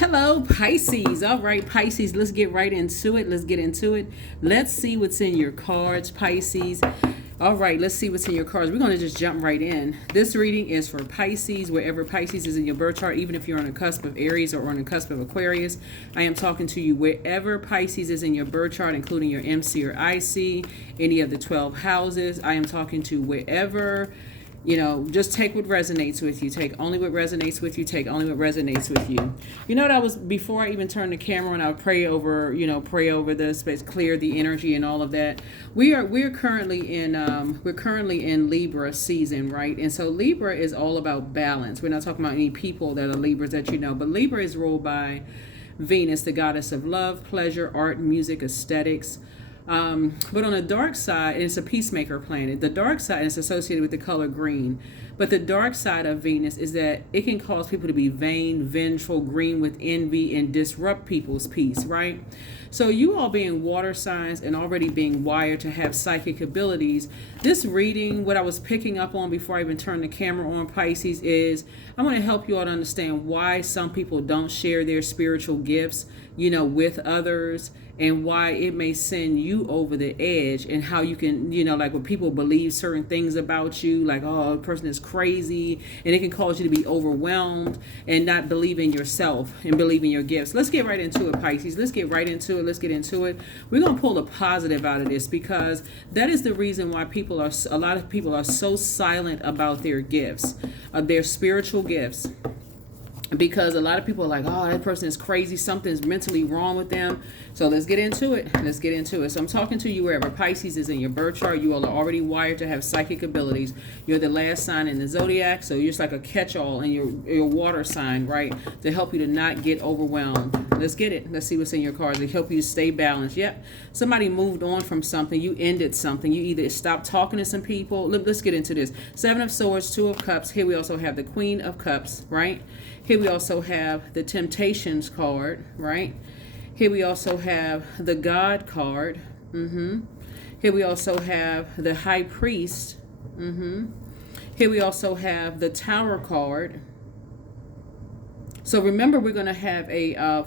Hello, Pisces. All right, Pisces, let's get right into it. Let's get into it. Let's see what's in your cards, Pisces. All right, let's see what's in your cards. We're going to just jump right in. This reading is for Pisces, wherever Pisces is in your birth chart, even if you're on the cusp of Aries or on the cusp of Aquarius. I am talking to you wherever Pisces is in your birth chart, including your MC or IC, any of the 12 houses. I am talking to wherever. Just take what resonates with you. Take only what resonates with you. Take only what resonates with you. You know what I was, before I even turn the camera on, I would pray over this, but clear the energy and all of that. We're currently in Libra season, right? And so Libra is all about balance. We're not talking about any people that are Libras that you know, but Libra is ruled by Venus, the goddess of love, pleasure, art, music, aesthetics. But on the dark side, it's a peacemaker planet. The dark side is associated with the color green. But the dark side of Venus is that it can cause people to be vain, vengeful, green with envy, and disrupt people's peace, right? So you all being water signs and already being wired to have psychic abilities, this reading, what I was picking up on before I even turned the camera on, Pisces, is I want to help you all to understand why some people don't share their spiritual gifts, with others, and why it may send you over the edge, and how you can, like when people believe certain things about you, like, oh, a person is crazy, and it can cause you to be overwhelmed and not believe in yourself and believe in your gifts. Let's get right into it, Pisces. Let's get right into it. Let's get into it. We're going to pull the positive out of this, because that is the reason why a lot of people are so silent about their gifts, their spiritual gifts. Because a lot of people are like, oh, that person is crazy. Something's mentally wrong with them. So let's get into it. So I'm talking to you wherever Pisces is in your birth chart. You all are already wired to have psychic abilities. You're the last sign in the zodiac. So you're just like a catch-all in your water sign, right? To help you to not get overwhelmed. Let's get it. Let's see what's in your cards. To help you stay balanced. Yep. Somebody moved on from something. You ended something. You either stopped talking to some people. Let's get into this. 7 of Swords, 2 of Cups. Here we also have the Queen of Cups, right? Here we also have the Temptations card, right? Here we also have the God card. Here we also have the High Priest. Here we also have the Tower card. So remember, we're going to have a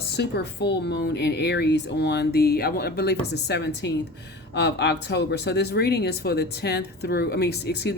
super full moon in Aries on I believe it's the 17th of October. So this reading is for the 10th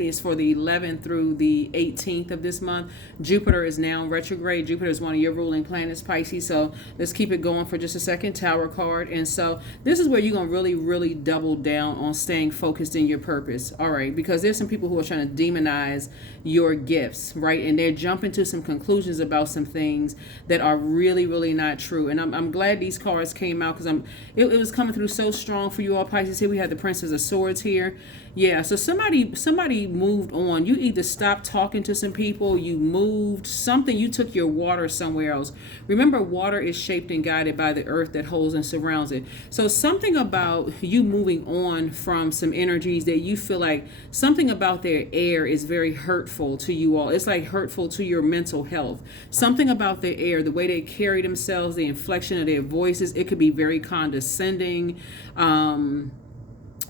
it's for the 11th through the 18th of this month. Jupiter is now in retrograde. Jupiter is one of your ruling planets, Pisces. So let's keep it going for just a second. Tower card. And so this is where you're going to really, really double down on staying focused in your purpose. All right. Because there's some people who are trying to demonize your gifts, right? And they're jumping to some conclusions about some things that are really, really not true. And I'm glad these cards came out, because it was coming through so strong for you all, Pisces. Here we have the Princess of Swords here. Yeah, so somebody moved on. You either stopped talking to some people, you moved something, you took your water somewhere else. Remember, water is shaped and guided by the earth that holds and surrounds it. So something about you moving on from some energies that you feel like something about their air is very hurtful to you all. It's like hurtful to your mental health. Something about their air, the way they carry themselves, the inflection of their voices, it could be very condescending.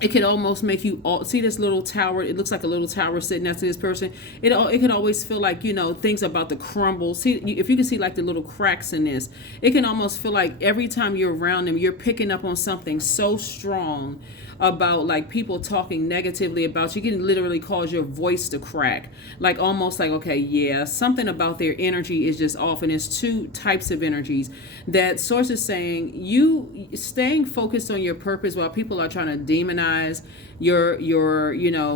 It could almost make you see this little tower. It looks like a little tower sitting next to this person. It could always feel like, things about to crumble. See, if you can see like the little cracks in this, it can almost feel like every time you're around them, you're picking up on something so strong about like people talking negatively about you. It can literally cause your voice to crack. Like almost like, okay, yeah, something about their energy is just off. And it's two types of energies. That source is saying you staying focused on your purpose while people are trying to demonize your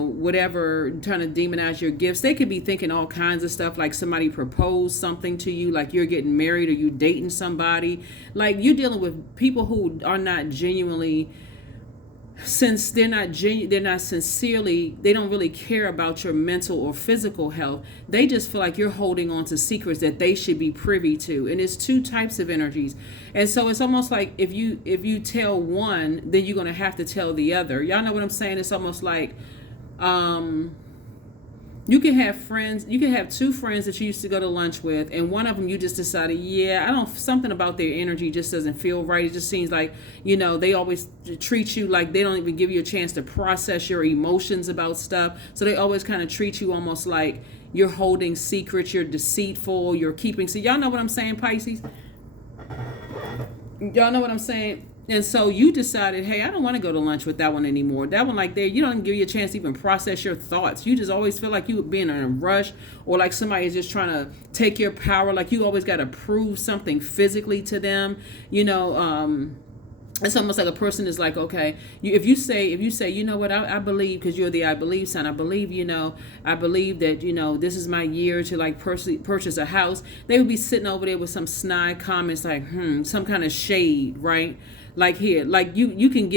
whatever, trying to demonize your gifts. They could be thinking all kinds of stuff, like somebody proposed something to you, like you're getting married or you dating somebody. Like you're dealing with people who are not genuinely, since they're not sincerely, they don't really care about your mental or physical health. They just feel like you're holding on to secrets that they should be privy to. And it's two types of energies. And so it's almost like if you tell one, then you're going to have to tell the other. Y'all know what I'm saying? It's almost like You can have friends, you can have two friends that you used to go to lunch with, and one of them you just decided, yeah, I don't, something about their energy just doesn't feel right. It just seems like, they always treat you like they don't even give you a chance to process your emotions about stuff. So they always kind of treat you almost like you're holding secrets, you're deceitful, you're keeping. So y'all know what I'm saying, Pisces? Y'all know what I'm saying? And so you decided, hey, I don't want to go to lunch with that one anymore. That one like there, you don't give you a chance to even process your thoughts. You just always feel like you being in a rush, or like somebody is just trying to take your power. Like you always got to prove something physically to them. It's almost like a person is like, okay, if you say, you know what, I believe, because you're the I believe sign. I believe, I believe that, this is my year to like purchase a house. They would be sitting over there with some snide comments like, some kind of shade, right? Like here, like you can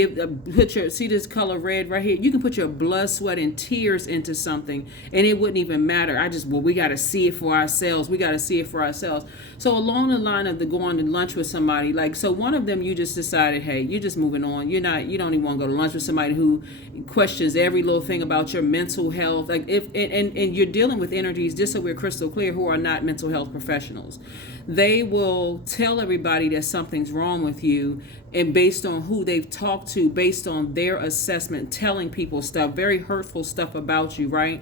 see this color red right here. You can put your blood, sweat, and tears into something, and it wouldn't even matter. We got to see it for ourselves. We got to see it for ourselves. So along the line of the going to lunch with somebody, like, so one of them, you just decided, hey, you're just moving on. You don't even want to go to lunch with somebody who questions every little thing about your mental health. Like and you're dealing with energies, just so we're crystal clear, who are not mental health professionals. They will tell everybody that something's wrong with you, and based on who they've talked to, based on their assessment, telling people stuff, very hurtful stuff about you, right?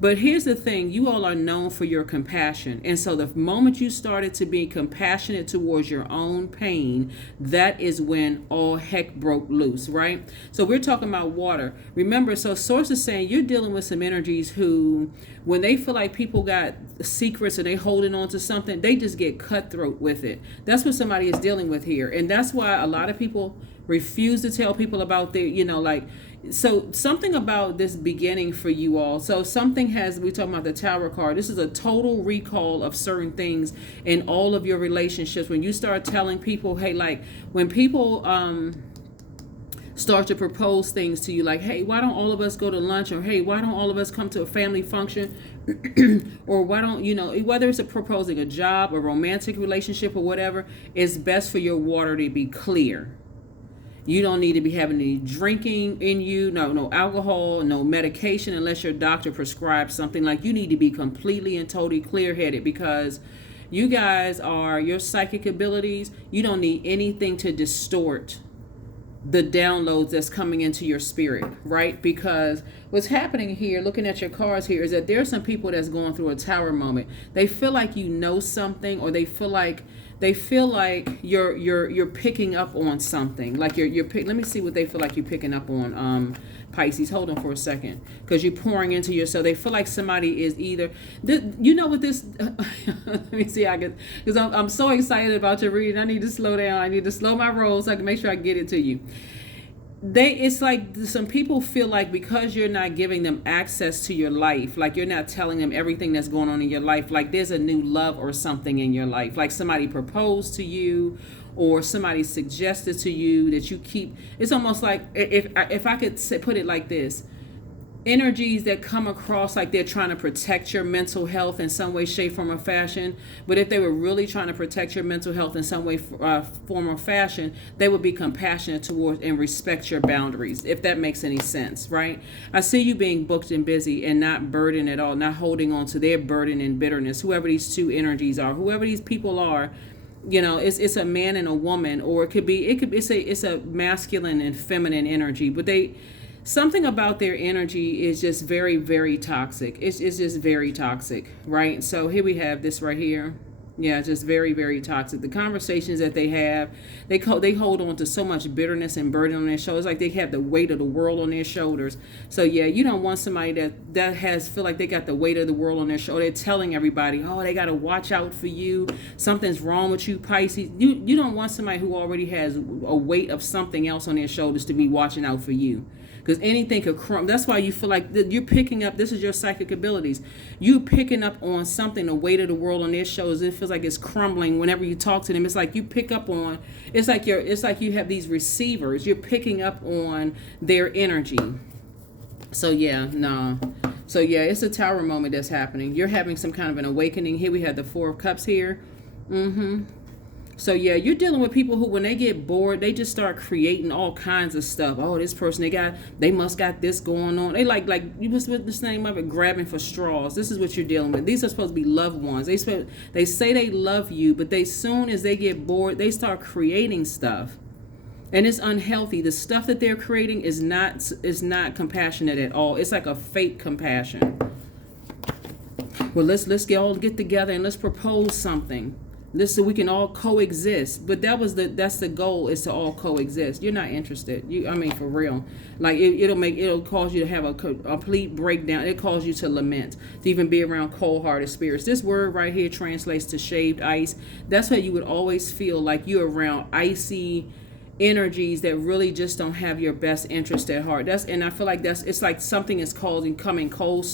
But here's the thing, you all are known for your compassion. And so the moment you started to be compassionate towards your own pain, that is when all heck broke loose, right? So we're talking about water. Remember, so Source is saying you're dealing with some energies who, when they feel like people got secrets and they holding on to something, they just get cutthroat with it. That's what somebody is dealing with here. And that's why a lot of people refuse to tell people about their, so something about this beginning for you all. So we're talking about the Tower card. This is a total recall of certain things in all of your relationships. When you start telling people, hey, like when people start to propose things to you, like, hey, why don't all of us go to lunch? Or, hey, why don't all of us come to a family function? Or why don't, whether it's proposing a job, a romantic relationship, or whatever, it's best for your water to be clear. You don't need to be having any drinking in you, no alcohol, no medication, unless your doctor prescribes something. Like, you need to be completely and totally clear-headed, because you guys are, your psychic abilities, you don't need anything to distort the downloads that's coming into your spirit, right? Because what's happening here, looking at your cards here, is that there are some people that's going through a Tower moment. They feel like you know something, or they feel like you're picking up on something. Like let me see what they feel like you're picking up on, Pisces. Hold on for a second, because you're pouring into yourself. They feel like somebody is either, what this, let me see, because I'm so excited about your reading. I need to slow down. I need to slow my roll so I can make sure I get it to you. It's like some people feel like because you're not giving them access to your life, like you're not telling them everything that's going on in your life, like there's a new love or something in your life, like somebody proposed to you, or somebody suggested to you that you keep. It's almost like, if I could put it like this, energies that come across like they're trying to protect your mental health in some way, shape, form, or fashion. But if they were really trying to protect your mental health in some way, form, or fashion, they would be compassionate towards and respect your boundaries, if that makes any sense, right? I see you being booked and busy and not burdened at all, not holding on to their burden and bitterness, whoever these two energies are, whoever these people are. It's a man and a woman, or it's a masculine and feminine energy, but something about their energy is just very, very toxic. It's just very toxic, right? So here we have this right here. Yeah, just very, very toxic. The conversations that they have, they hold on to so much bitterness and burden on their shoulders, like they have the weight of the world on their shoulders. So yeah, you don't want somebody that feel like they got the weight of the world on their shoulder. They're telling everybody, oh, they got to watch out for you. Something's wrong with you, Pisces. You don't want somebody who already has a weight of something else on their shoulders to be watching out for you. Because anything could crumble. That's why you feel like you're picking up. This is your psychic abilities. You picking up on something, the weight of the world on their shoulders. It feels like it's crumbling whenever you talk to them. It's like you pick up on. It's like you have these receivers. You're picking up on their energy. So yeah, no. So yeah, it's a Tower moment that's happening. You're having some kind of an awakening. Here we have the Four of Cups here. So yeah, you're dealing with people who, when they get bored, they just start creating all kinds of stuff. Oh, this person, they must got this going on. They like you must with this name of it, grabbing for straws. This is what you're dealing with. These are supposed to be loved ones. They say they love you, but they soon as they get bored, they start creating stuff, and it's unhealthy. The stuff that they're creating is not compassionate at all. It's like a fake compassion. Well, let's get together and let's propose something. This so we can all coexist. But that's the goal, is to all coexist. You're not interested. I mean, for real. Like it'll cause you to have a complete breakdown. It causes you to lament, to even be around cold-hearted spirits. This word right here translates to shaved ice. That's how you would always feel, like you're around icy energies that really just don't have your best interest at heart. And I feel like it's like something is coming cold.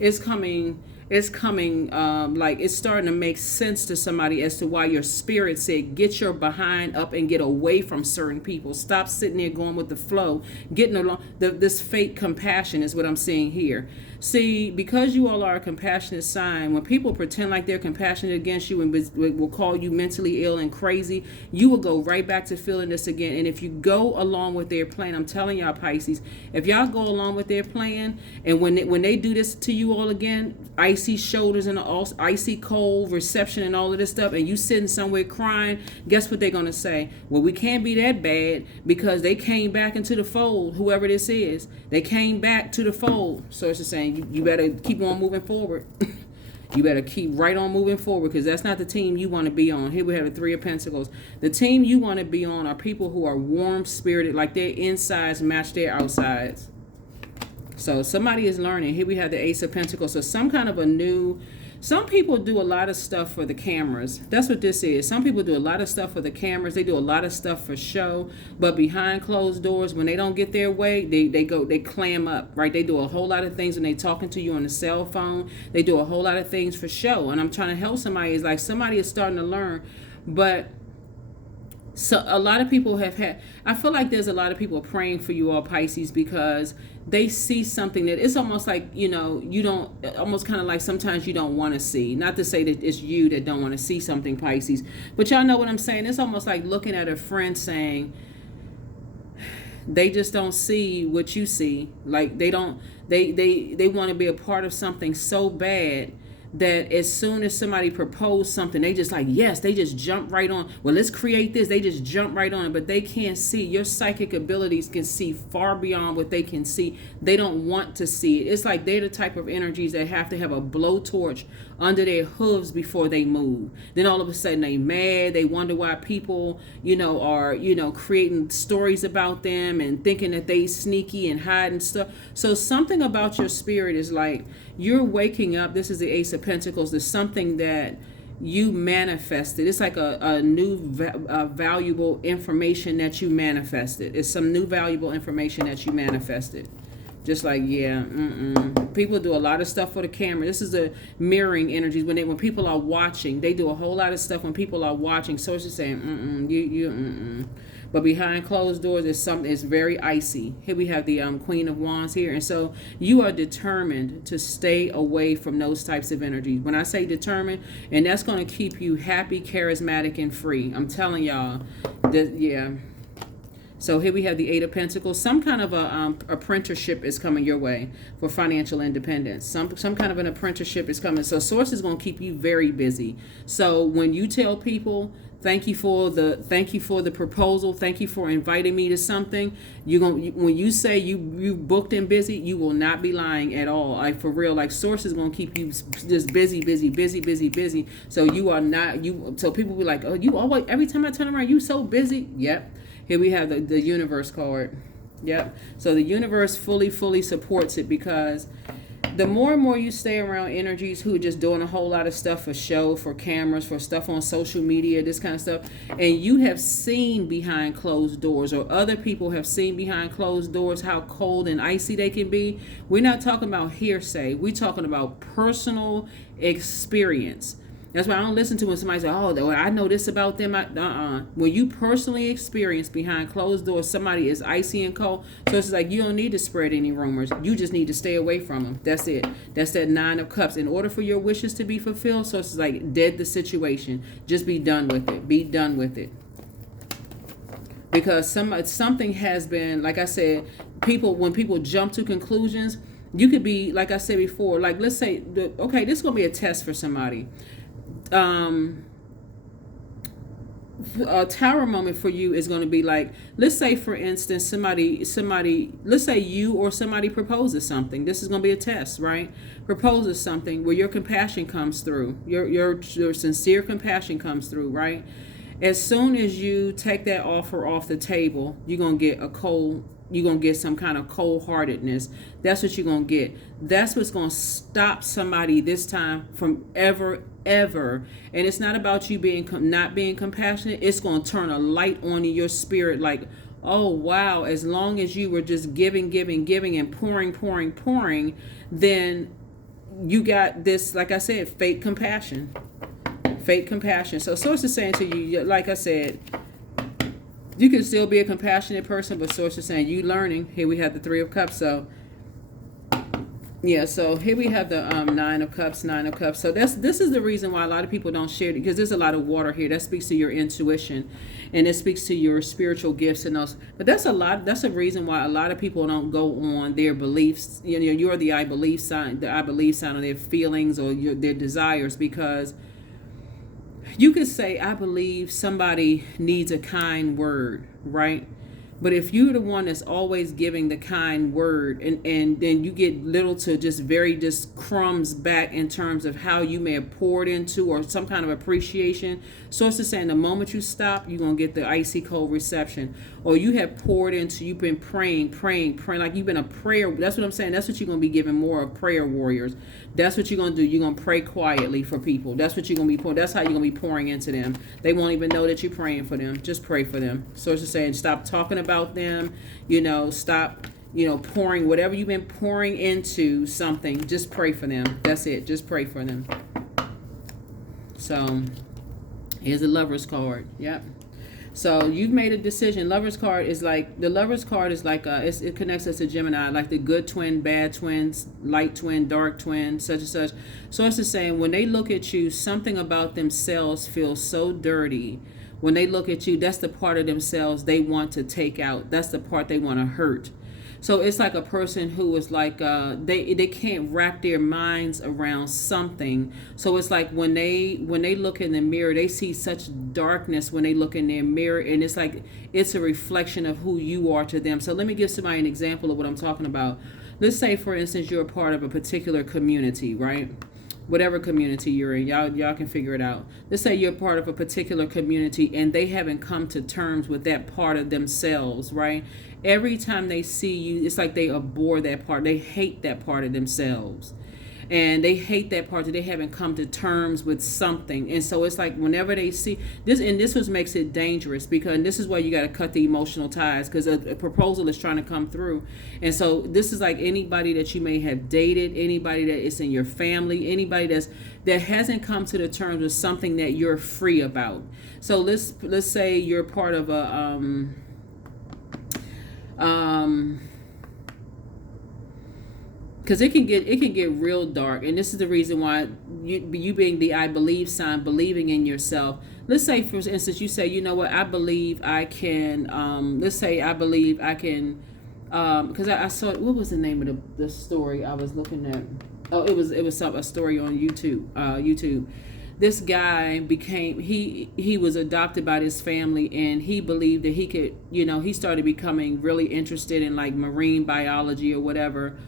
It's coming like it's starting to make sense to somebody as to why your spirit said, get your behind up and get away from certain people. Stop sitting there going with the flow, getting along. This fake compassion is what I'm seeing here. See, because you all are a compassionate sign, when people pretend like they're compassionate against you and will call you mentally ill and crazy, you will go right back to feeling this again. And if you go along with their plan, I'm telling y'all, Pisces, if y'all go along with their plan, and when they do this to you all again, icy shoulders and all icy cold reception and all of this stuff, and you sitting somewhere crying, guess what they're going to say? Well, we can't be that bad because they came back into the fold, whoever this is. They came back to the fold. So it's just saying, you better keep on moving forward. You better keep right on moving forward, because that's not the team you want to be on. Here we have the Three of Pentacles. The team you want to be on are people who are warm-spirited, like their insides match their outsides. So somebody is learning. Here we have the Ace of Pentacles. So some people do a lot of stuff for the cameras. That's what this is. Some people do a lot of stuff for the cameras. They do a lot of stuff for show. But behind closed doors, when they don't get their way, they clam up, right? They do a whole lot of things when they talking to you on the cell phone. They do a whole lot of things for show. And I'm trying to help somebody. It's like somebody is starting to learn. But so a lot of people I feel like there's a lot of people praying for you all, Pisces, because they see something that it's almost like, you don't, almost kind of like sometimes you don't want to see. Not to say that it's you that don't want to see something, Pisces, but y'all know what I'm saying. It's almost like looking at a friend saying, they just don't see what you see. Like they want to be a part of something so bad that as soon as somebody proposed something, they just like, yes, they just jump right on. Well, let's create this. They just jump right on it, but they can't see. Your psychic abilities can see far beyond what they can see. They don't want to see it. It's like they're the type of energies that have to have a blowtorch under their hooves before they move. Then all of a sudden they mad. They wonder why people, are, creating stories about them and thinking that they sneaky and hiding stuff. So something about your spirit is like, you're waking up. This is the Ace of Pentacles. There's something that you manifested. It's like a new valuable information that you manifested. It's some new valuable information that you manifested. Just like, yeah, people do a lot of stuff for the camera. This is a mirroring energies. When people are watching, they do a whole lot of stuff when people are watching. So it's just saying, But behind closed doors, there's something. It's very icy. Here we have the Queen of Wands here, and so you are determined to stay away from those types of energies. When I say determined, and that's going to keep you happy, charismatic, and free. I'm telling y'all that, yeah. So here we have the Eight of Pentacles. Some kind of a apprenticeship is coming your way for financial independence. Some kind of an apprenticeship is coming. So Source is going to keep you very busy. So when you tell people, thank you for the proposal, thank you for inviting me to something, when you say you booked and busy, you will not be lying at all. Like for real, like Source is going to keep you just busy. So you are not so people will be like, oh, you always, every time I turn around, you so busy. Yep. Here we have the universe card. Yep. So the universe fully supports it, because the more and more you stay around energies who are just doing a whole lot of stuff for show, for cameras, for stuff on social media, this kind of stuff, and you have seen behind closed doors, or other people have seen behind closed doors how cold and icy they can be. We're not talking about hearsay. We're talking about personal experience. That's why I don't listen to when somebody says, oh, I know this about them. When you personally experience behind closed doors, somebody is icy and cold. So it's like you don't need to spread any rumors. You just need to stay away from them. That's it. That's that 9 of Cups. In order for your wishes to be fulfilled, so it's like dead the situation. Just be done with it. Be done with it. Because something has been, like I said, when people jump to conclusions, you could be, like I said before, like let's say, okay, this is going to be a test for somebody. A tower moment for you is going to be like, let's say for instance somebody, let's say you or somebody proposes something. This is going to be a test, right? Proposes something where your compassion comes through, your sincere compassion comes through, right? As soon as you take that offer off the table, you're going to get some kind of cold-heartedness. That's what you're going to get. That's what's going to stop somebody this time from ever. And it's not about you not being compassionate. It's going to turn a light on in your spirit like, oh, wow, as long as you were just giving and pouring, then you got this, like I said, fake compassion. So Source is saying to you, like I said, you can still be a compassionate person, but Source is saying you learning. Here we have the 3 of Cups. So yeah, so here we have the 9 of Cups. So this is the reason why a lot of people don't share it, because there's a lot of water here. That speaks to your intuition, and it speaks to your spiritual gifts and those. But that's a reason why a lot of people don't go on their beliefs. You know, you're the I believe sign, of their feelings or their desires, because you could say, I believe somebody needs a kind word, right? But if you're the one that's always giving the kind word, and then you get little to just crumbs back in terms of how you may have poured into or some kind of appreciation. Source is saying the moment you stop, you're going to get the icy cold reception. Or you have poured into, you've been praying, like you've been a prayer. That's what I'm saying. That's what you're going to be giving more of, prayer warriors. That's what you're going to do. You're going to pray quietly for people. That's what you're going to be pouring. That's how you're going to be pouring into them. They won't even know that you're praying for them. Just pray for them. Source is saying stop talking about them. Stop, pouring whatever you've been pouring into something. Just pray for them. That's it. Just pray for them. So here's the Lover's card. Yep. So you've made a decision. Lover's card is like, it connects us to Gemini, like the good twin, bad twins, light twin, dark twin, such and such. So it's just saying, when they look at you, something about themselves feels so dirty. When they look at you, that's the part of themselves they want to take out. That's the part they want to hurt. So it's like a person who is like, they can't wrap their minds around something. So it's like when they look in the mirror, they see such darkness when they look in their mirror, and it's like it's a reflection of who you are to them. So let me give somebody an example of what I'm talking about. Let's say, for instance, you're a part of a particular community, right? Whatever community you're in, y'all can figure it out. Let's say you're part of a particular community and they haven't come to terms with that part of themselves, right? Every time they see you, it's like they abhor that part. They hate that part of themselves. And they hate that part that they haven't come to terms with something. And so it's like whenever they see this, and this was makes it dangerous, because this is where you got to cut the emotional ties, because a proposal is trying to come through. And so this is like anybody that you may have dated, anybody that is in your family, anybody that hasn't come to the terms with something that you're free about. So let's say you're part of a because it can get real dark, and this is the reason why you being the I believe sign, believing in yourself. Let's say, for instance, you say, you know what, I believe I can. Let's say I believe I can, because I saw, what was the name of the story I was looking at? Oh, it was a story on YouTube. This guy he was adopted by this family, and he believed that he could, he started becoming really interested in like marine biology or whatever.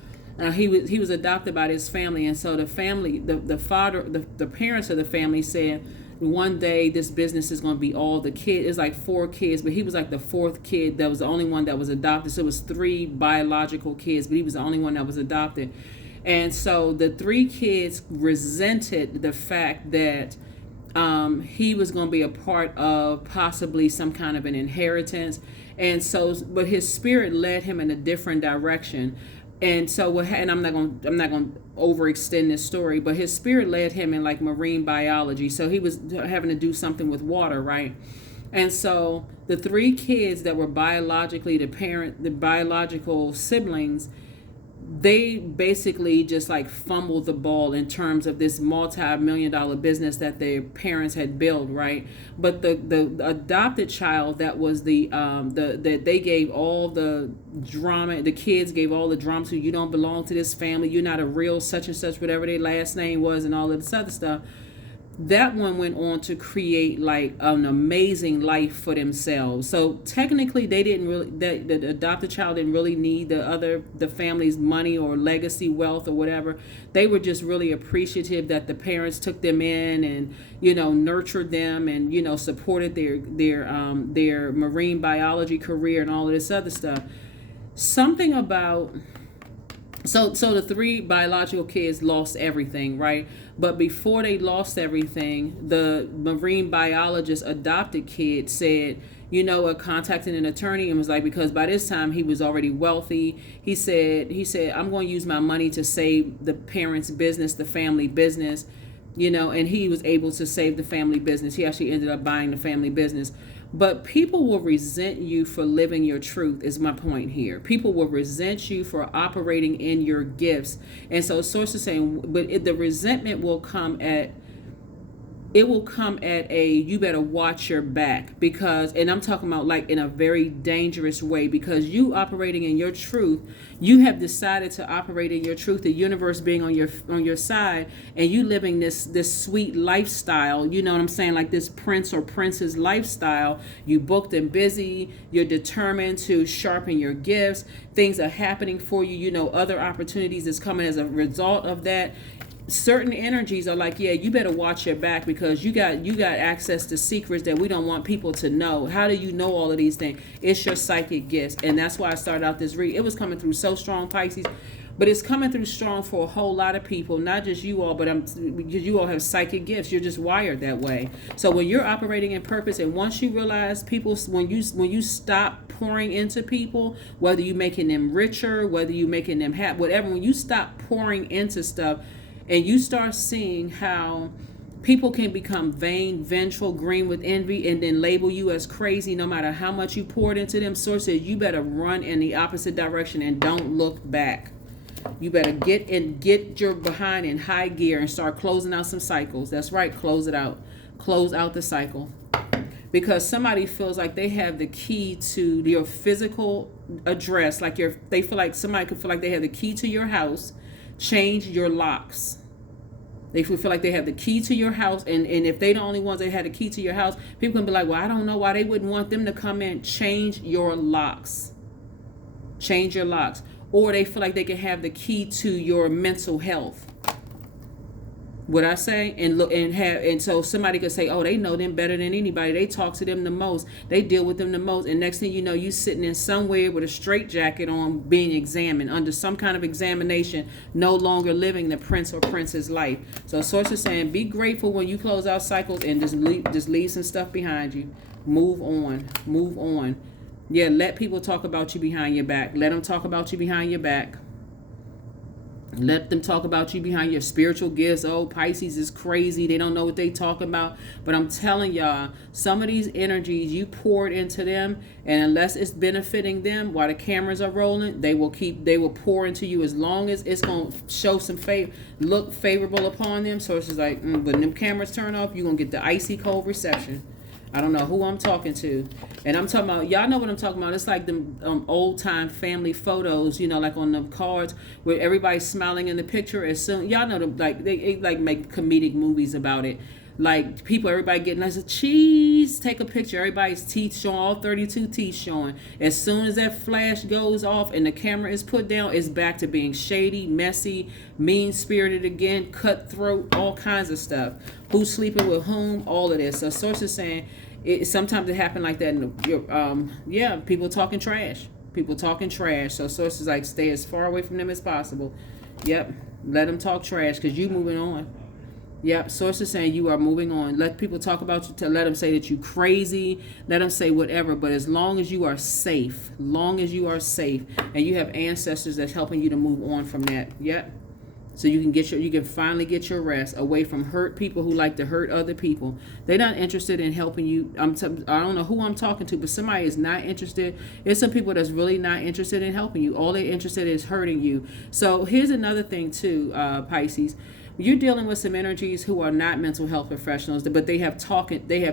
He was adopted by this family, and so the family, the parents of the family said, one day this business is going to be all the kids. It's like 4 kids, but he was like the 4th kid that was the only one that was adopted. So it was 3 biological kids, but he was the only one that was adopted. And so the 3 kids resented the fact that he was going to be a part of possibly some kind of an inheritance. And so, but his spirit led him in a different direction. And so, and I'm not going to overextend this story, but his spirit led him in like marine biology. So he was having to do something with water, right? And so the three kids that were biologically the biological siblings, they basically just like fumbled the ball in terms of this multi-million-dollar business that their parents had built, right? But the adopted child, that was that they gave all the drama, the kids gave all the drama to, you don't belong to this family, you're not a real such and such, whatever their last name was, and all of this other stuff. That one went on to create like an amazing life for themselves. So technically they didn't really, the adopted child didn't really need the family's money or legacy wealth or whatever. They were just really appreciative that the parents took them in and, nurtured them and, supported their marine biology career and all of this other stuff. Something about, so the three biological kids lost everything, right? But before they lost everything, the marine biologist adopted kid said, contacted an attorney and was like, because by this time he was already wealthy. He said, I'm going to use my money to save the parents' business, the family business, and he was able to save the family business. He actually ended up buying the family business. But people will resent you for living your truth, is my point here. People will resent you for operating in your gifts. And so sources saying, but the resentment will come at, you better watch your back, because, and I'm talking about like in a very dangerous way, because you operating in your truth, you have decided to operate in your truth, the universe being on your side, and you living this sweet lifestyle, you know what I'm saying, like this prince or princess lifestyle. You booked and busy, you're determined to sharpen your gifts, things are happening for you, other opportunities is coming as a result of that. Certain energies are like, yeah, you better watch your back, because you got access to secrets that we don't want people to know. How do you know all of these things? It's your psychic gifts. And that's why I started out this read. It was coming through so strong, Pisces, but it's coming through strong for a whole lot of people, not just you all, but because you all have psychic gifts. You're just wired that way. So when you're operating in purpose, and once you realize people, when you stop pouring into people, whether you're making them richer, whether you're making them happy, whatever, when you stop pouring into stuff, and you start seeing how people can become vain, vengeful, green with envy, and then label you as crazy no matter how much you poured into them, sources, you better run in the opposite direction and don't look back. You better get your behind in high gear and start closing out some cycles. That's right, close it out. Close out the cycle. Because somebody feels like they have the key to your physical address, like they feel like somebody could feel like they have the key to your house. Change your locks. They feel like they have the key to your house, and if they the only ones that had the key to your house, people can be like, well, I don't know why they wouldn't want them to come in. Change your locks. Change your locks. Or they feel like they can have the key to your mental health. What I say, and so somebody could say, oh, they know them better than anybody. They talk to them the most. They deal with them the most. And next thing you know, you sitting in somewhere with a straitjacket on, being examined under some kind of examination, no longer living the prince or princess life. So source is saying, be grateful when you close out cycles, and just leave some stuff behind you. Move on. Move on. Yeah, let people talk about you behind your back. Let them talk about you behind your back. Let them talk about you behind your spiritual gifts. Oh, Pisces is crazy. They don't know what they talk about. But I'm telling y'all, some of these energies you poured into them, and unless it's benefiting them while the cameras are rolling, they will pour into you as long as it's going to show some look favorable upon them. So it's just like, when them cameras turn off, you're going to get the icy cold reception. I don't know who I'm talking to. And I'm talking about, y'all know what I'm talking about. It's like them old time family photos, like on the cards where everybody's smiling in the picture. As soon, y'all know them, like they like make comedic movies about it. Like everybody getting nice cheese, take a picture. Everybody's teeth showing, all 32 teeth showing. As soon as that flash goes off and the camera is put down, it's back to being shady, messy, mean-spirited again, cutthroat, all kinds of stuff. Who's sleeping with whom, all of this. So sources saying, sometimes it happen like that. People talking trash. People talking trash. So sources like, stay as far away from them as possible. Yep, let them talk trash because you moving on. Yep, sources saying you are moving on. Let people talk about you, to let them say that you crazy, let them say whatever, but as long as you are safe, and you have ancestors that's helping you to move on from that. Yep. so you can finally get your rest away from hurt people who like to hurt other people. They're not interested in helping you. I don't know who I'm talking to, but somebody is not interested. There's some people that's really not interested in helping you. All they're interested in is hurting you. So here's another thing too, Pisces. You're dealing with some energies who are not mental health professionals, but they have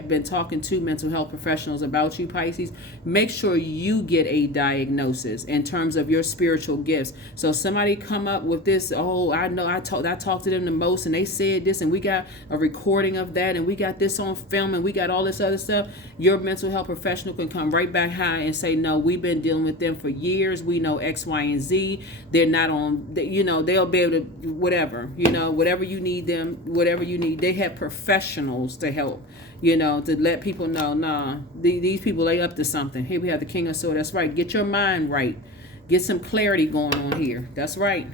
been talking to mental health professionals about you, Pisces. Make sure you get a diagnosis in terms of your spiritual gifts. So somebody come up with this, oh, I know I talked to them the most and they said this and we got a recording of that and we got this on film and we got all this other stuff. Your mental health professional can come right back high and say, no, we've been dealing with them for years. We know X, Y, and Z. They're not on, they'll be able to, whatever you need them, whatever you need. They have professionals to help, to let people know, nah, these people, they up to something. Here we have the King of Swords. That's right. Get your mind right. Get some clarity going on here. That's right.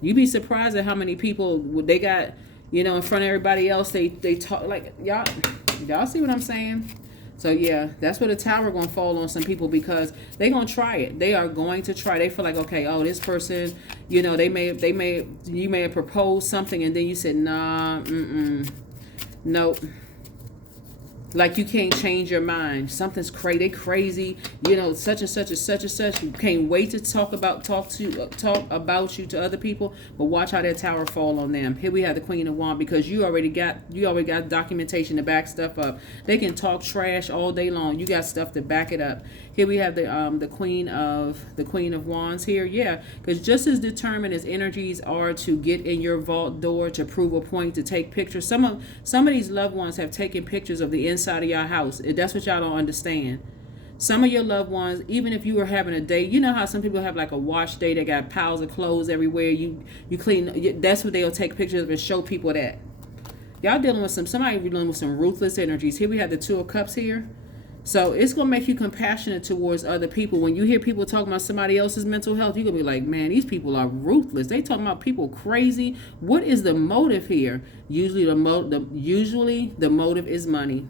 You'd be surprised at how many people they got, in front of everybody else. They talk like, y'all see what I'm saying? So yeah, that's where the tower gonna fall on some people because they gonna try it. They are going to try. They feel like, okay, oh, this person, you may have proposed something and then you said, nah, nope. Like you can't change your mind. Something's crazy. They crazy. Such and such and such and such. You can't wait to talk about you to other people. But watch how that tower fall on them. Here we have the Queen of Wands because you already got documentation to back stuff up. They can talk trash all day long. You got stuff to back it up. Here we have the Queen of Wands here. Yeah, because just as determined as energies are to get in your vault door to prove a point, to take pictures. Some of these loved ones have taken pictures of the inside of your house. That's what y'all don't understand. Some of your loved ones, even if you were having a day, you know how some people have like a wash day, they got piles of clothes everywhere, you clean, that's what they'll take pictures of and show people that. Y'all dealing with somebody dealing with some ruthless energies. Here we have the Two of Cups here. So it's going to make you compassionate towards other people. When you hear people talking about somebody else's mental health, you're going to be like, man, these people are ruthless. They talking about people crazy. What is the motive here? Usually the motive is money.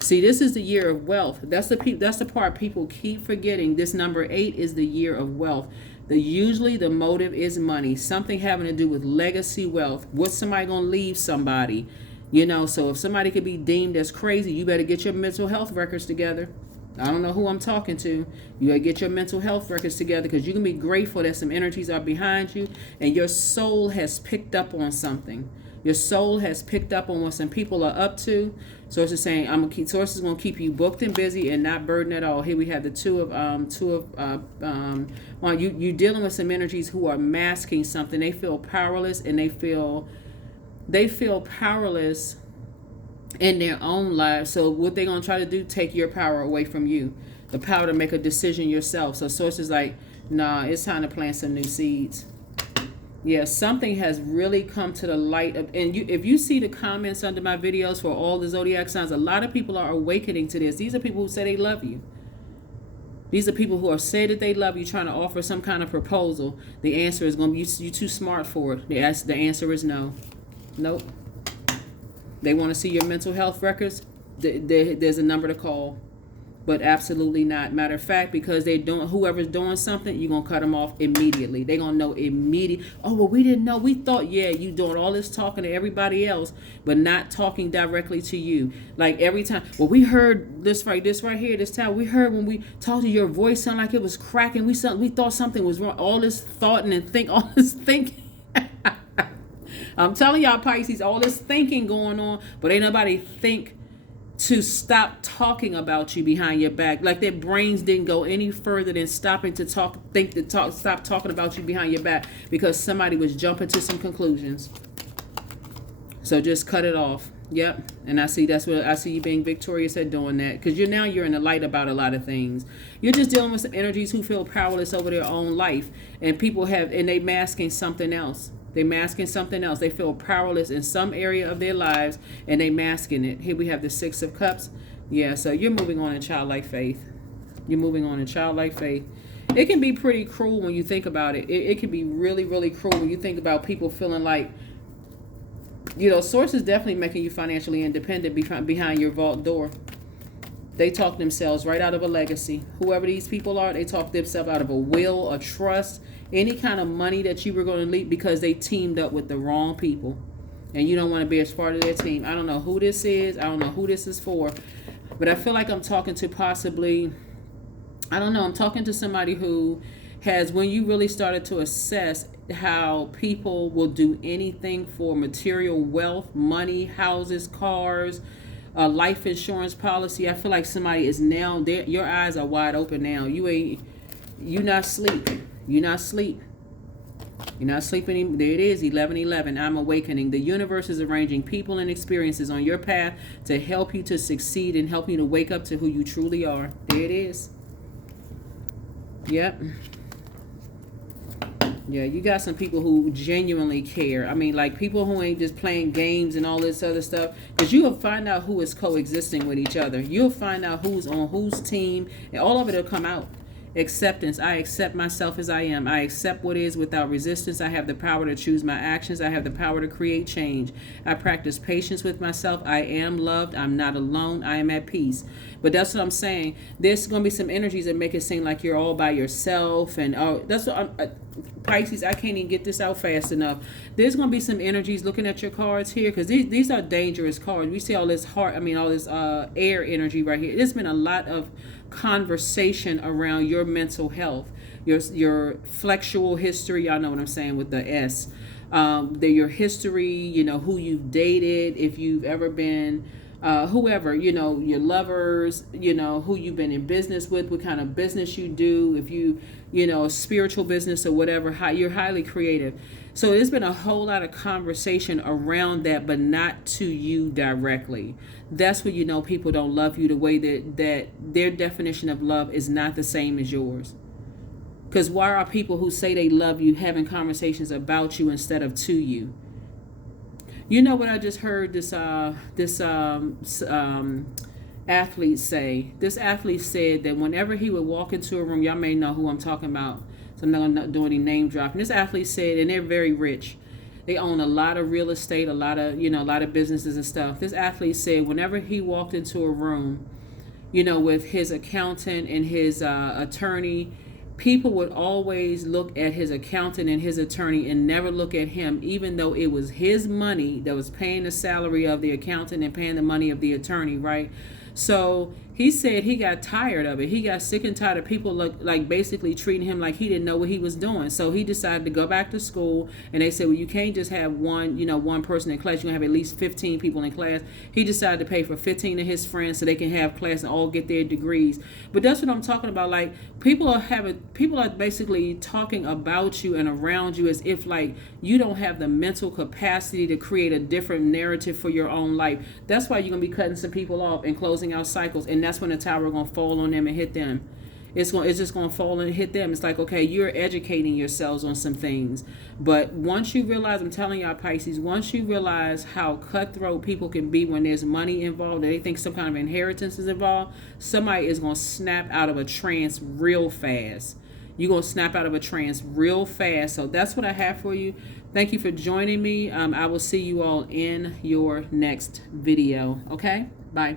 See, this is the year of wealth. That's the part people keep forgetting. This number 8 is the year of wealth. Usually the motive is money. Something having to do with legacy wealth. What's somebody going to leave somebody? So if somebody could be deemed as crazy, you better get your mental health records together. I don't know who I'm talking to. You gotta get your mental health records together because you can be grateful that some energies are behind you and your soul has picked up on something. Your soul has picked up on what some people are up to. Source is saying, Source is gonna keep you booked and busy and not burdened at all. Here we have the you're dealing with some energies who are masking something. They feel powerless and they feel powerless in their own lives. So what they're going to try to do, take your power away from you, the power to make a decision yourself. So Source is like, nah, it's time to plant some new seeds. Yeah, something has really come to the light of, and if you see the comments under my videos for all the zodiac signs, a lot of people are awakening to this. These are people who say they love you. These are people who are saying that they love you, trying to offer some kind of proposal. The answer is going to be, you too smart for it. The answer is no. Nope. They want to see your mental health records. There's a number to call, but absolutely not. Matter of fact, because whoever's doing something, you're gonna cut them off immediately. They're gonna know immediately. Oh, well, we didn't know. We thought, yeah, you doing all this talking to everybody else, but not talking directly to you. Like every time, well, we heard this right here, this time. We heard when we talked to your voice sound like it was cracking. We thought something was wrong. All this thought and all this thinking. I'm telling y'all, Pisces, all this thinking going on, but ain't nobody think to stop talking about you behind your back. Like their brains didn't go any further than stopping to stop talking about you behind your back because somebody was jumping to some conclusions. So just cut it off. Yep. And I see you being victorious at doing that because you're in the light about a lot of things. You're just dealing with some energies who feel powerless over their own life, and they masking something else. They're masking something else. They feel powerless in some area of their lives, and they masking it. Here we have the Six of Cups. Yeah, so you're moving on in childlike faith. You're moving on in childlike faith. It can be pretty cruel when you think about it. It can be really, really cruel when you think about people feeling like, Source is definitely making you financially independent behind your vault door. They talk themselves right out of a legacy. Whoever these people are, they talk themselves out of a will, a trust, any kind of money that you were going to leave because they teamed up with the wrong people. And you don't want to be as part of their team. I don't know who this is. I don't know who this is for. But I feel like I'm talking to possibly, I don't know, I'm talking to somebody who has, when you really started to assess how people will do anything for material wealth, money, houses, cars, a life insurance policy. I feel like somebody is now there. Your eyes are wide open now. You not sleep. You not sleep. You're not sleeping. There it is, 11:11. I'm awakening. The universe is arranging people and experiences on your path to help you to succeed and help you to wake up to who you truly are. There it is. Yep. Yeah, you got some people who genuinely care. I mean, like people who ain't just playing games and all this other stuff. Because you will find out who is coexisting with each other. You'll find out who's on whose team. And all of it will come out. Acceptance. I accept myself as I am. I accept what is without resistance. I have the power to choose my actions. I have the power to create change. I practice patience with myself. I am loved. I'm not alone. I am at peace. But that's what I'm saying. There's going to be some energies that make it seem like you're all by yourself. And that's what Pisces, I can't even get this out fast enough. There's going to be some energies looking at your cards here because these are dangerous cards. We see all this all this air energy right here. There's been a lot of conversation around your mental health, your flexual history. Y'all know what I'm saying with the S. Your history, you know, who you've dated, if you've ever been, whoever, you know, your lovers, you know, who you've been in business with, what kind of business you do, if you know, spiritual business or whatever, you're highly creative. So there's been a whole lot of conversation around that, but not to you directly. That's when you know people don't love you the way that their definition of love is not the same as yours. Because why are people who say they love you having conversations about you instead of to you? You know what I just heard this athlete say? This athlete said that whenever he would walk into a room, y'all may know who I'm talking about, so I'm not going to do any name dropping. This athlete said, and they're very rich. They own a lot of real estate, a lot of businesses and stuff. This athlete said whenever he walked into a room, you know, with his accountant and his attorney, people would always look at his accountant and his attorney and never look at him, even though it was his money that was paying the salary of the accountant and paying the money of the attorney, right? So he said he got tired of it. He got sick and tired of people like basically treating him like he didn't know what he was doing. So he decided to go back to school, and they said, well, you can't just have one person in class. You're going to have at least 15 people in class. He decided to pay for 15 of his friends so they can have class and all get their degrees. But that's what I'm talking about. Like people are basically talking about you and around you as if like you don't have the mental capacity to create a different narrative for your own life. That's why you're going to be cutting some people off and closing out cycles, and that's when the tower is going to fall on them and hit them. It's just going to fall and hit them. It's like, okay, you're educating yourselves on some things. But once you realize, I'm telling y'all Pisces, once you realize how cutthroat people can be when there's money involved, that they think some kind of inheritance is involved, somebody is going to snap out of a trance real fast. You're going to snap out of a trance real fast. So that's what I have for you. Thank you for joining me. I will see you all in your next video. Okay? Bye.